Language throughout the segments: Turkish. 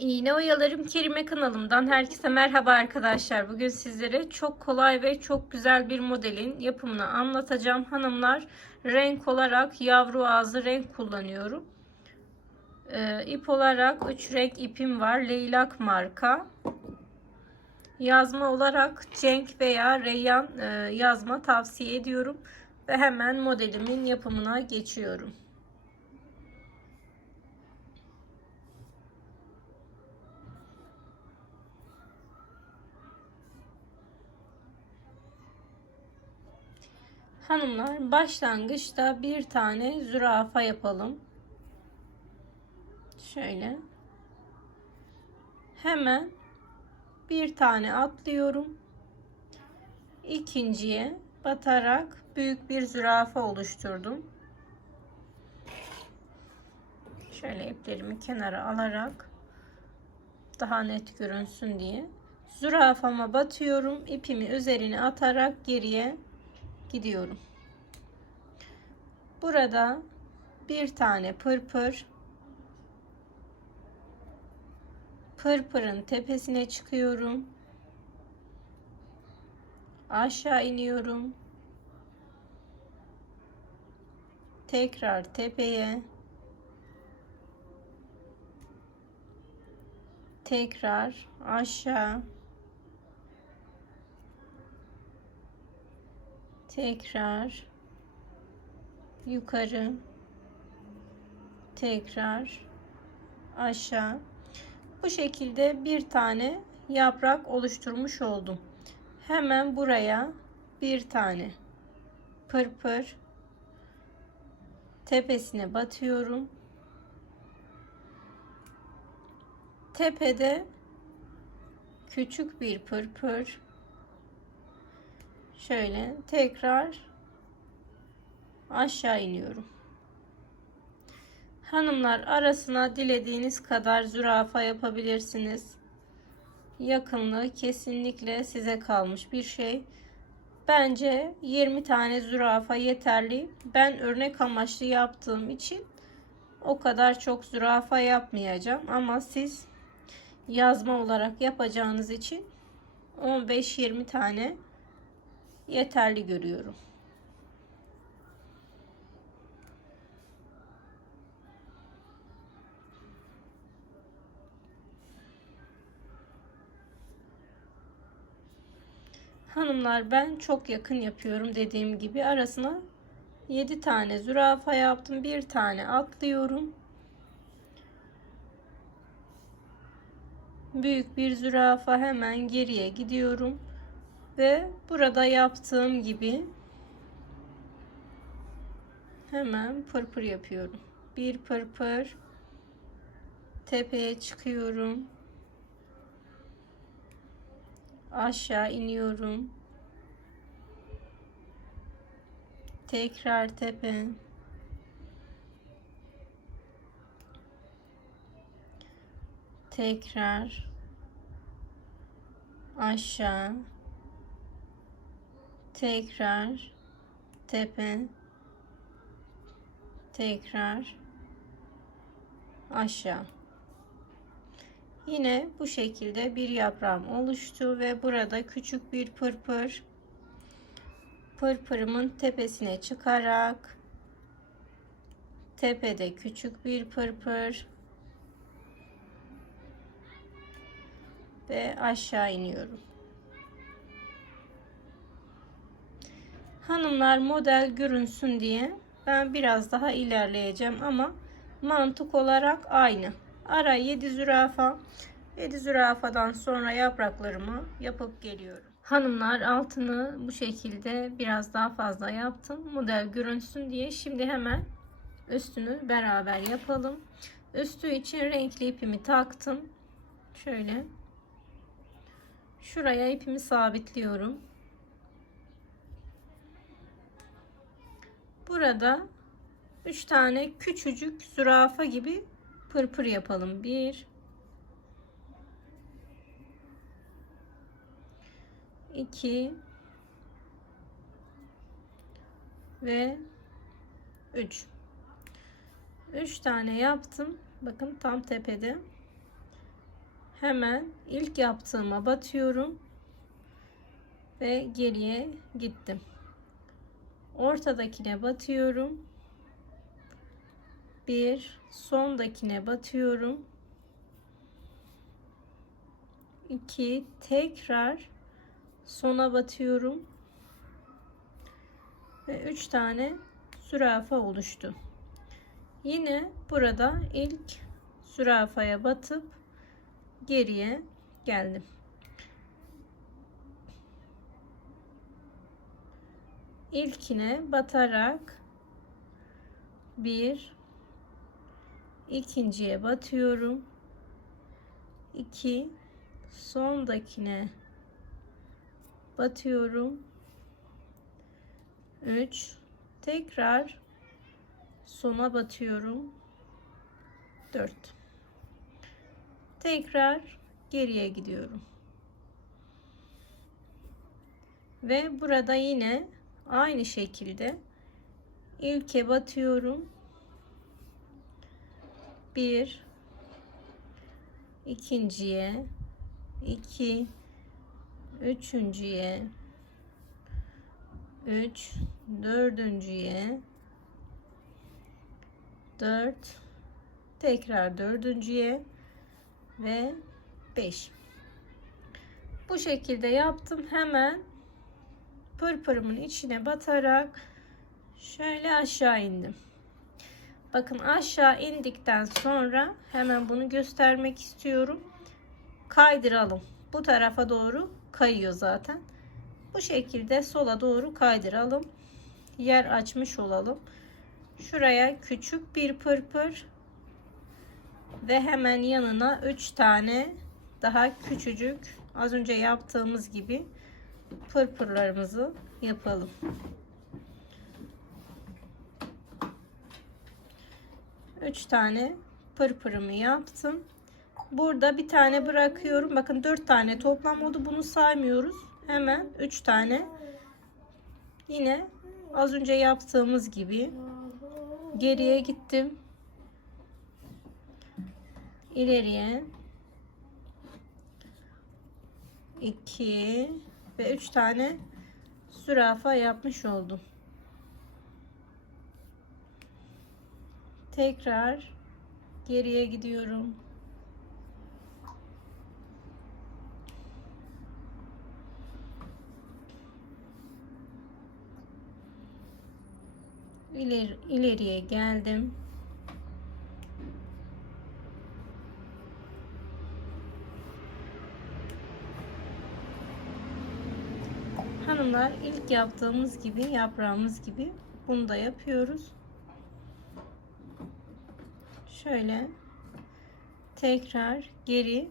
İğne Oyalarım Kerime kanalımdan herkese merhaba arkadaşlar. Bugün sizlere çok kolay ve çok güzel bir modelin yapımını anlatacağım. Hanımlar renk olarak yavru ağzı renk kullanıyorum. Ee, ip olarak 3 renk ipim var. Leylak marka. Yazma olarak Cenk veya Reyyan e, yazma tavsiye ediyorum. Ve hemen modelimin yapımına geçiyorum. Hanımlar başlangıçta bir tane zürafa yapalım. Şöyle. Hemen bir tane atlıyorum. İkinciye batarak büyük bir zürafa oluşturdum. Şöyle iplerimi kenara alarak daha net görünsün diye zürafama batıyorum. ipimi üzerine atarak geriye gidiyorum. Burada bir tane pırpır pırpırın tepesine çıkıyorum. Aşağı iniyorum. Tekrar tepeye. Tekrar aşağı. Tekrar yukarı. Tekrar aşağı. Bu şekilde bir tane yaprak oluşturmuş oldum. Hemen buraya bir tane pırpır tepesine batıyorum. Tepede küçük bir pırpır şöyle tekrar aşağı iniyorum. Hanımlar arasına dilediğiniz kadar zürafa yapabilirsiniz. Yakınlığı kesinlikle size kalmış bir şey. Bence 20 tane zürafa yeterli. Ben örnek amaçlı yaptığım için o kadar çok zürafa yapmayacağım ama siz yazma olarak yapacağınız için 15-20 tane yeterli görüyorum. Hanımlar ben çok yakın yapıyorum dediğim gibi arasına 7 tane zürafa yaptım. Bir tane atlıyorum. Büyük bir zürafa hemen geriye gidiyorum ve burada yaptığım gibi hemen pırpır yapıyorum. Bir pırpır tepeye çıkıyorum. Aşağı iniyorum. Tekrar tepe. Tekrar aşağı tekrar. Tepe. Tekrar. Aşağı. Yine bu şekilde bir yaprağım oluştu ve burada küçük bir pırpır. Pırpırımın tepesine çıkarak tepede küçük bir pırpır ve aşağı iniyorum Hanımlar model görünsün diye ben biraz daha ilerleyeceğim ama mantık olarak aynı. Ara 7 zürafa. 7 zürafadan sonra yapraklarımı yapıp geliyorum. Hanımlar altını bu şekilde biraz daha fazla yaptım. Model görünsün diye. Şimdi hemen üstünü beraber yapalım. Üstü için renkli ipimi taktım. Şöyle. Şuraya ipimi sabitliyorum. Burada 3 tane küçücük zürafa gibi pırpır yapalım. 1 2 ve 3 3 tane yaptım. Bakın tam tepede. hemen ilk yaptığıma batıyorum ve geriye gittim. Ortadakine batıyorum. Bir sondakine batıyorum. 2 tekrar sona batıyorum ve 3 tane zürafa oluştu. Yine burada ilk zürafaya batıp geriye geldim. İlkine batarak bir ikinciye batıyorum. 2 sondakine batıyorum. 3 tekrar sona batıyorum. 4 tekrar geriye gidiyorum. Ve burada yine aynı şekilde ilke batıyorum. 1 ikinciye 2 üçüncüye 3 dördüncüye 4 tekrar dördüncüye ve 5 bu şekilde yaptım. Hemen pırpırımın içine batarak şöyle aşağı indim bakın aşağı indikten sonra hemen bunu göstermek istiyorum kaydıralım bu tarafa doğru kayıyor zaten. Bu şekilde sola doğru kaydıralım. Yer açmış olalım. Şuraya küçük bir pırpır ve hemen yanına 3 tane daha küçücük az önce yaptığımız gibi pırpırlarımızı yapalım. Üç tane pırpırımı yaptım. Burada bir tane bırakıyorum. Bakın 4 tane toplam oldu. Bunu saymıyoruz. Hemen 3 tane. Yine az önce yaptığımız gibi geriye gittim. İleriye 2 ve 3 tane zürafa yapmış oldum. Tekrar geriye gidiyorum. ileri, ileriye geldim. Hanımlar ilk yaptığımız gibi yaprağımız gibi bunu da yapıyoruz. Şöyle tekrar geri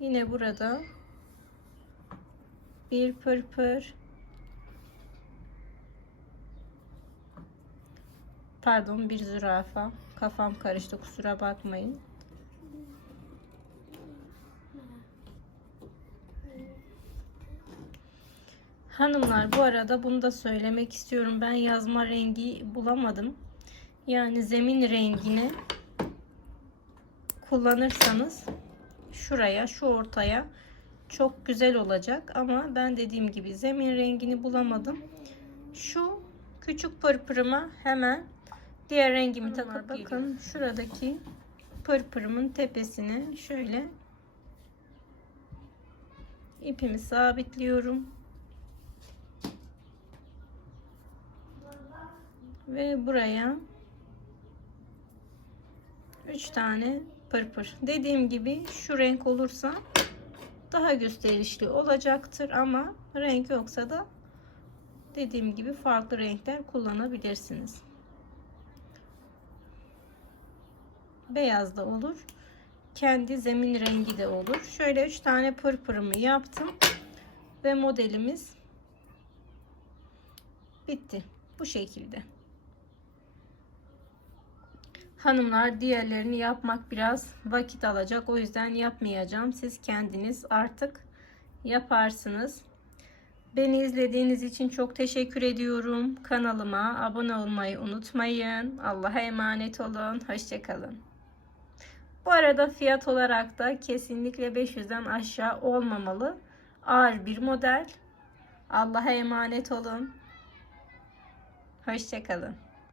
yine burada bir pırpır Pardon bir zürafa. Kafam karıştı kusura bakmayın. Hanımlar bu arada bunu da söylemek istiyorum. Ben yazma rengi bulamadım. Yani zemin rengini kullanırsanız şuraya şu ortaya çok güzel olacak. Ama ben dediğim gibi zemin rengini bulamadım. Şu küçük pırpırıma hemen Diğer rengimi takıp bakın geliyor. şuradaki pırpırımın tepesine şöyle ipimi sabitliyorum. Ve buraya 3 tane pırpır. Dediğim gibi şu renk olursa daha gösterişli olacaktır ama renk yoksa da dediğim gibi farklı renkler kullanabilirsiniz. beyaz da olur. Kendi zemin rengi de olur. Şöyle 3 tane pırpırımı yaptım. Ve modelimiz bitti. Bu şekilde. Hanımlar diğerlerini yapmak biraz vakit alacak. O yüzden yapmayacağım. Siz kendiniz artık yaparsınız. Beni izlediğiniz için çok teşekkür ediyorum. Kanalıma abone olmayı unutmayın. Allah'a emanet olun. Hoşçakalın. Bu arada fiyat olarak da kesinlikle 500'den aşağı olmamalı. Ağır bir model. Allah'a emanet olun. Hoşçakalın.